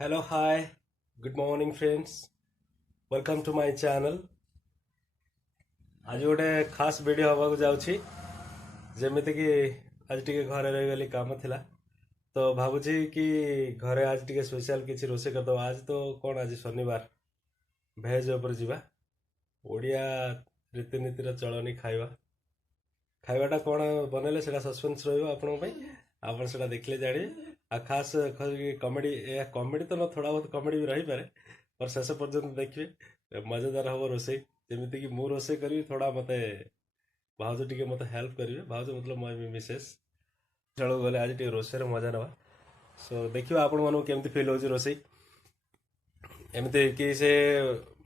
Hello, hi, good morning, friends. Welcome to my channel. आज गोटे खास वीडियो हवा जाऊँगी जमीती कि आज टी घरे रहीगली काम थिला तो भावुची कि घरे आज टी स्पेशल किसी रोसे करदे आज तो कौन आज शनिवार भेज उपर जीवा ओडिया रीतिनीतिर चलनी खाइबा खाइबाटा कौन बनैले सेटा सस्पेंस रहिबो आपन पई आपन सेटा देखले जानिए आ खास कॉमेडी कॉमेडी तो न थोड़ा बहुत कॉमेडी भी रही पारे पर शेष पर्यंत देखिए मजेदार हम रोसे जमीती कि मु रोसे करी थोड़ा मते भाउज टिके मते हेल्प करिवे भाउज मतलब मय मिसेस चलो गले आज टिके रोसे मजा नवा सो देखियो आपण मानु केमती फील होची रोसे एमती कि से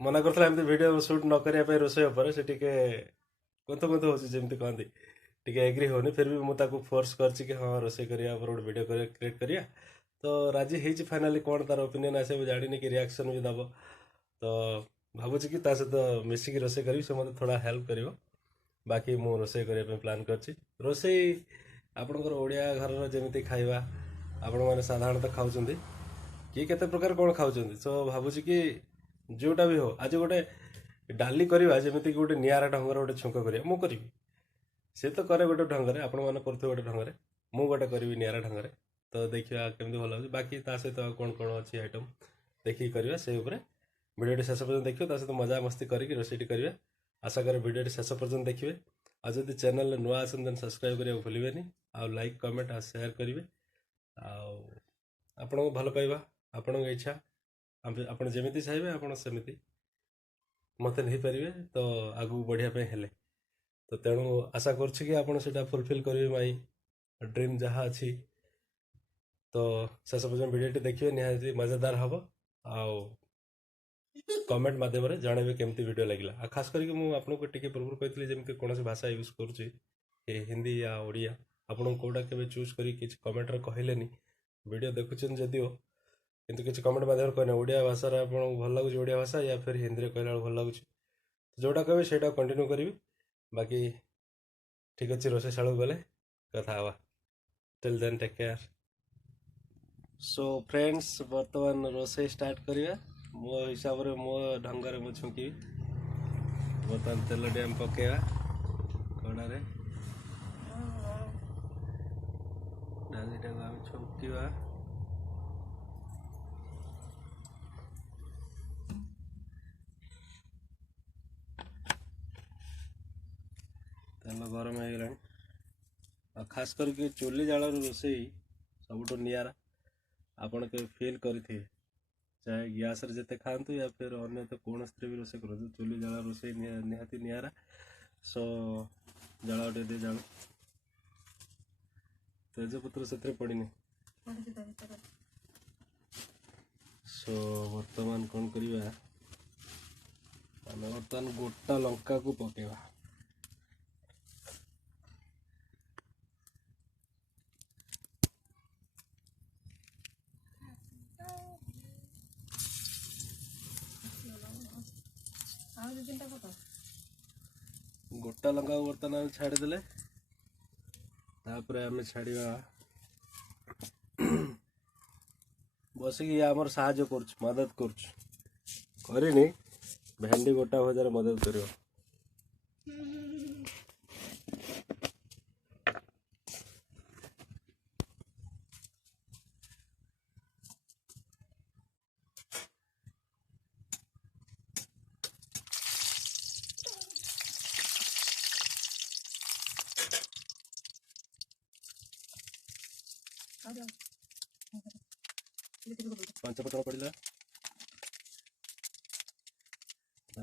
मना करथला एमती वीडियो शूट न करिया पे रोसे ऊपर से टिके कोंतो कोंतो होची जेमती कहंती टिके एग्री होनी फिर भी मु ताको फोर्स करछि कि हां रोसे करिया पर गोटे वीडियो करिया क्रिएट करिया तो राजी ହେଇଛି फाइनाली कौन तार ओपिनियन आसे ମୁଁ ଜାଣିନି कि रिएक्शन भी दब तो भावुଛି कि ता सहित मिसिकी रोसे करी से मते थोड़ा हेल्प करिवो बाकी मु रोसे करिया पे प्लान करछि रोसे आपनकर ओडिया घरर जेमिति खाइबा आपण माने साधारणतः खाउछन्ती किए केते प्रकार कौन खाउछन्ती सो भावुछि कि जोटा भी हो आज गोटे डाली करवा जेमिति कि गोटे नियारा ढंगर गोटे छुंक करिया मु करिवि से तो करे गोटे ढंगरे आपण माने करथु गोटे ढंगरे मु गोटे करिवि नियारा ढंगरे तो देखिए केमती भल होची बाकी ता सहित कौन कौन अच्छी आइटम देखिए करवा से ऊपर वीडियो शेष पर्यटन देखिए ता सहित मजा मस्ती करके रोषेटी करिवे आशा करे वीडियो शेष पर्यटन देखिए आ जदि चैनल नुआ आसन देन सब्सक्राइब करिया भूलिबेनी आ लाइक कमेंट आ शेयर करिवे आ आपन को भल पाइबा आपन इच्छा आपन जेमिति चाहेबे आपन सेमिति मते नहीं पारिबे तो आगु बढ़िया पे हेले तो तेणु आशा करछि कि आपन सेटा फुलफिल करिवे माई ड्रीम जहाँ अच्छी तो शेष पर्यटन वीडियो देखिए निहाती मजेदार हम आउ कमेंट माध्यम जानवे केमती वीडियो लगिला आ खास करके मु आपको टिके पूर्व कहती जमी कौन भाषा यूज करुँची हिंदी या ओडिया आपन कौटा के चूज करी किसी कमेंट रे कहलेनी वीडियो देखुछन जदिओ किंतु किसी कमेंट माध्यम कहने ओडिया भाषा आपको भल लगुच ओडिया भाषा या फिर हिंदी कहला भल लगुच जोटा कहे से कंटिन्यू करी बाकी ठीक अच्छे रोसे शालू गले कथा हवा till then take care so friends बर्तमान रोसे स्टार्ट करिया मो हिसाब रे मो ढंगर मु छुंकी बर्तमान तेल डैम पकेवा कड़ारे डालीटा को हम छुंकीवा तेल गरम हो गलानी आ खास करके चुली जाल रोसे सबुठ नियारा आपण के फील करेंगे चाहे गैस रे जते खातु या फिर अन्य तो कौन भी रोसे कर चुली जला रोसे निहाती नियारा सो जला उठे दे जाल तेजपत्र से पड़नी सो वर्तमान कौन करवा बर्तमान गोटा लंका को पकेवा गोटा लंका बर्तमान छाड़देले आम छाड़ा बसिक आमर साहाଯ୍य कर मदद करनी भेंडी गोटा भजार मदद कर पांच पटल पड़ा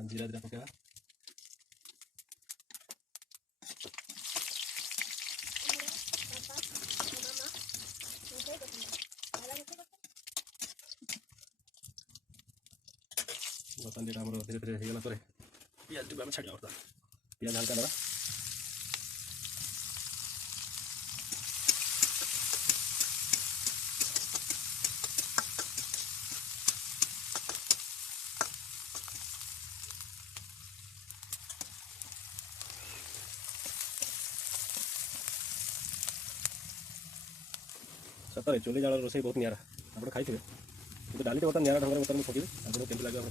जीरा दिरा पकेवा बर्तमान जो धीरे धीरे होगला पियाज आम छाड़ा बर्तमान पियाज हल्का दबा सतरे चुली जाल रोसे बहुत निरा आप खाई तो डाली बर्तमान निरा ढंग बर्तमान पकड़ी आपको केमती लगे आप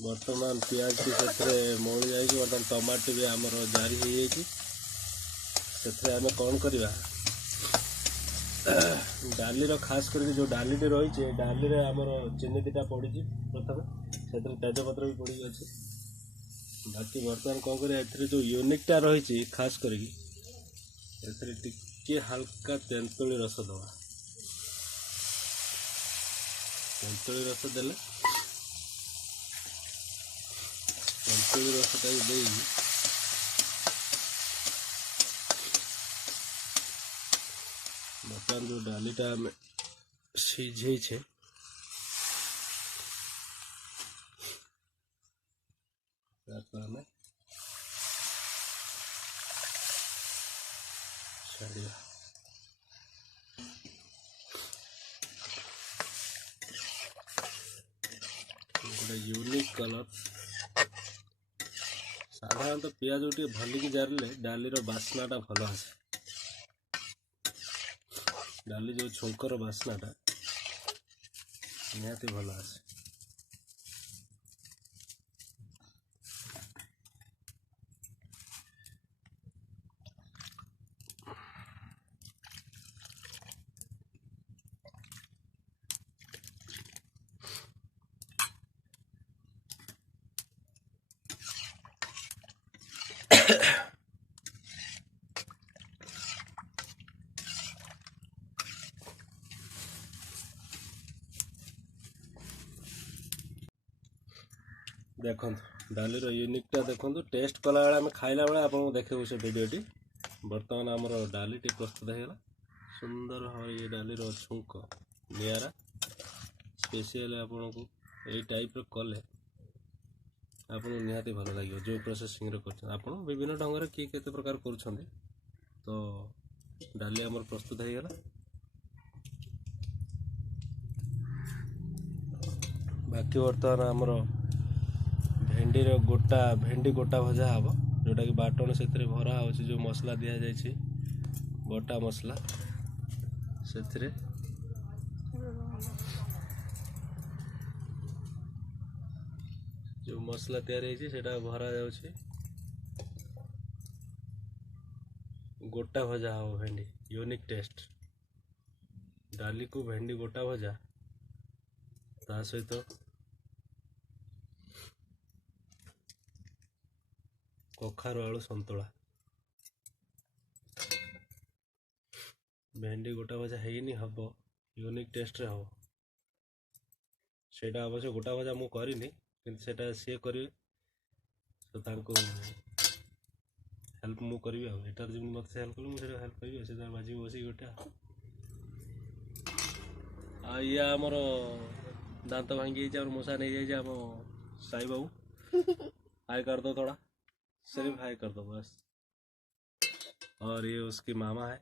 बर्तमान पियाज की से मौली जाए बर्तमान टमाटो भी आमर जारी हो आम कौन करवा डाली खास कर जो डाली रही है डाली आमर चीनी दीटा पड़ी प्रथम से तेजपत्र भी पड़ी अच्छे बाकी बर्तमान कौन कर जो यूनिकटा रही खास करके हल्का तेंतुली रस दवा तेंतुली रस देले तेंतुली रसटा दे बर्तमान जो डालीटा आम सीझे छाड़िया गोटे यूनिक कलर साधारण पियाज टे भलिकी जारे डाली बास्नाटा भल आसे डाली जो छुंकर बास्नाटा निहाती भल आसे देखो डाली यूनिकटा देखो टेस्ट कला बेले आम खाइला बेले आपको देखो से भिडटी बर्तमान आमर डाली प्रस्तुत होगा सुंदर भाव ये डाली छुंक निरा स्पेशल आपन को यही टाइप कले आपको निहाती भल लगे जो प्रोसेसिंग कर विभिन्न ढंग से किए केते प्रकार कर तो डाली आमर प्रस्तुत होगा बाकी बर्तमान आमर भेंडी गोटा भजा हम जोटा कि बाटण से भरा हो जो मसला दि जाए गोटा मसला से जो मसला तैयारी भरा जाउछि गोटा भजा हम भेंडी यूनिक टेस्ट डाली को भेंडी गोटा भजा ता सहित कखारू आलू संतुला भेंडी गोटा भजा हैनी हम यूनिक टेस्ट रे हम सेटा अवश्य गोटा भजा मु करिनी किंतु सेटा सी करेंगे तो तांको हेल्प मु करी एटार जमी मत हेल्प कल मुझे हेल्प करी से बाजी बस गोटा ये आमर दांत भांगी मशा नहीं जाए आम साई बाबू हाई कर दो थोड़ा सिर्फ हाई कर दो बस और ये उसकी मामा है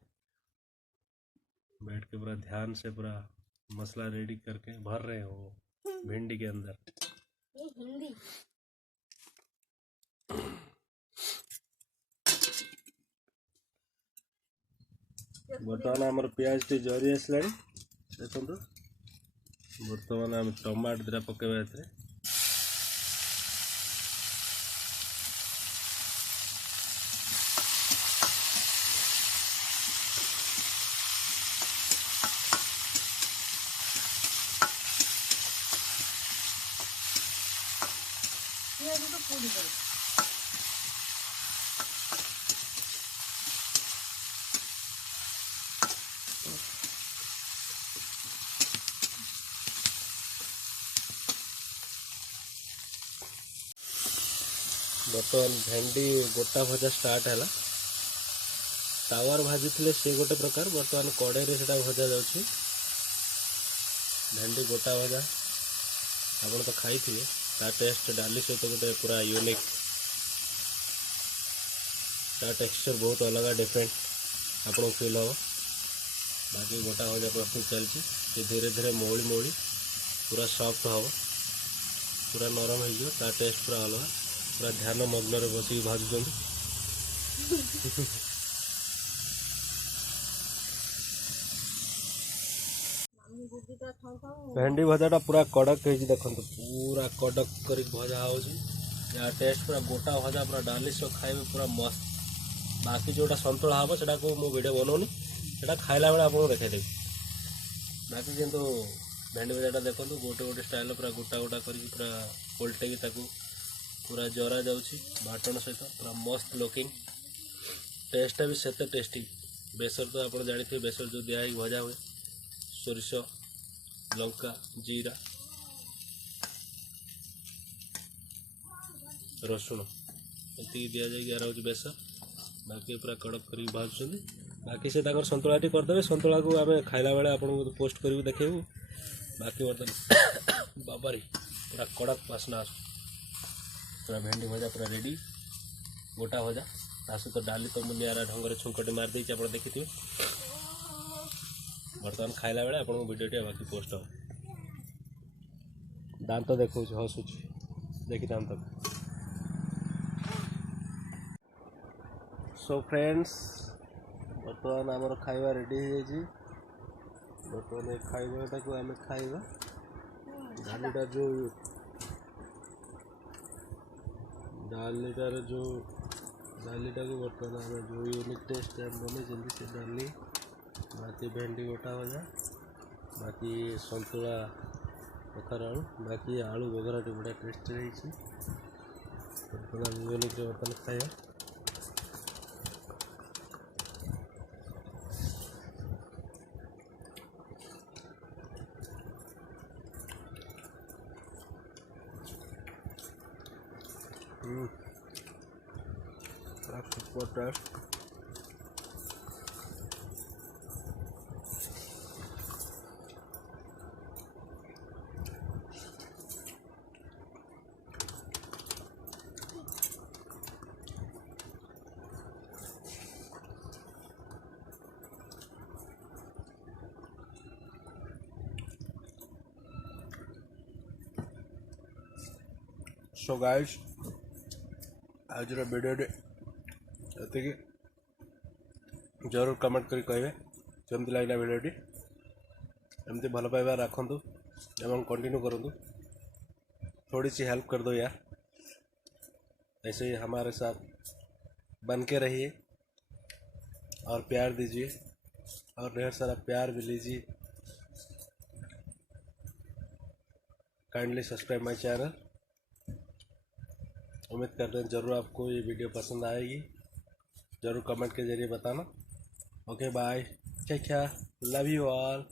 बैठ के पूरा ध्यान से पूरा मसला रेडी करके भर रहे हो भिंडी के अंदर हिंदी बर्तमान आमर पियाज टी जरी आसला देखो बर्तमान आम टमाट दिटा पकेबा एथरे ये तो पूरी कर बर्तमान भेंडी गोटा भजा स्टार्ट है तावार भाजी थे से गोटे प्रकार बर्तमान कड़े से भजा जाऊँगी भेंडी गोटा भजा आप तो खाई थे ता टेस्ट डाली सहित गोटे पूरा यूनिक ता टेक्सचर बहुत अलग डिफरेंट आपको फील हम बाकी गोटा भजा प्रस्तुत चलती धीरे धीरे मौली मौली पूरा सॉफ्ट हम पूरा नरम हो टेस्ट पूरा अलग पूरा ध्यान मग्न रे बस भाजुं गुड्डीटा ठाऊ ठाऊ भेंडी भजाटा पूरा कड़क है देखो पूरा कड़क कर भजा हो या टेस्ट पूरा गोटा भजा पूरा डाली सो खाइबे पूरा मस्त। बाकी जोटा सन्तुला हम से मु वीडियो बनाऊनी से खाइला बेले आपको देखाइदेवी। बाकी किंतु भेंडी भजाटा देखो गोटे गोटे स्टाइल पूरा गोटा गोटा कर पूरा पलटेकी पूरा जरा जाऊँगी बाटन सहित पूरा मस्त लुकिंग। टेस्ट भी सेते टेस्टी। बेसर तो आप जानते बेसर जो दिखाई भजा हुए सोरिष लंका जीरा रसुण ये दि जाए रोज बेसर। बाकी पूरा कड़क कर भाजुं। बाकी से सन्तुलाटी करदे सन्तुला को आम खाइला बेले आपको पोस्ट कर देखेबू। बाकी बर्तमान बाबारी पूरा कड़क बास्ना पूरा भेंडी भजा पूरा रेडी गोटा भजा ता सहित डाली तो निरा ढंग से छुंकटी मारदे आप देखी थे। बर्तमान खाइला बेले आपको वीडियो बाकी पोस्ट हो दांत देखो हसुची देखी था तक। सो फ्रेंड्स बर्तमान आमर खाइबा रेडी हो जाए। बर्तमान ये खाइबाटा को आम खाइबा डालीटा जो डालीटार जो डालीटा को बर्तमान आम जो यूनिक टेस्ट बने से डाली बाकी भेंडी गोटा भजा बाकी सन्तुला कखार आलू बाकी आलू बघराटी बढ़िया टेस्ट रही। बर्तमान यूनिक बर्तमान खाइबा। Super taste. सो गाइस आज वीडियो ये जरूर कमेंट कर कहे जमी लगे वीडियोटी एमती भल पाइबा रखु एवं कंटिन्यू करूँ। थोड़ी सी हेल्प कर दो यार। ऐसे ही हमारे साथ बन के रहिए और प्यार दीजिए और ढेर सारा प्यार भी लीजिए। Kindly subscribe my channel. उम्मीद करते हैं ज़रूर आपको ये वीडियो पसंद आएगी। ज़रूर कमेंट के ज़रिए बताना। Okay bye take care love you all.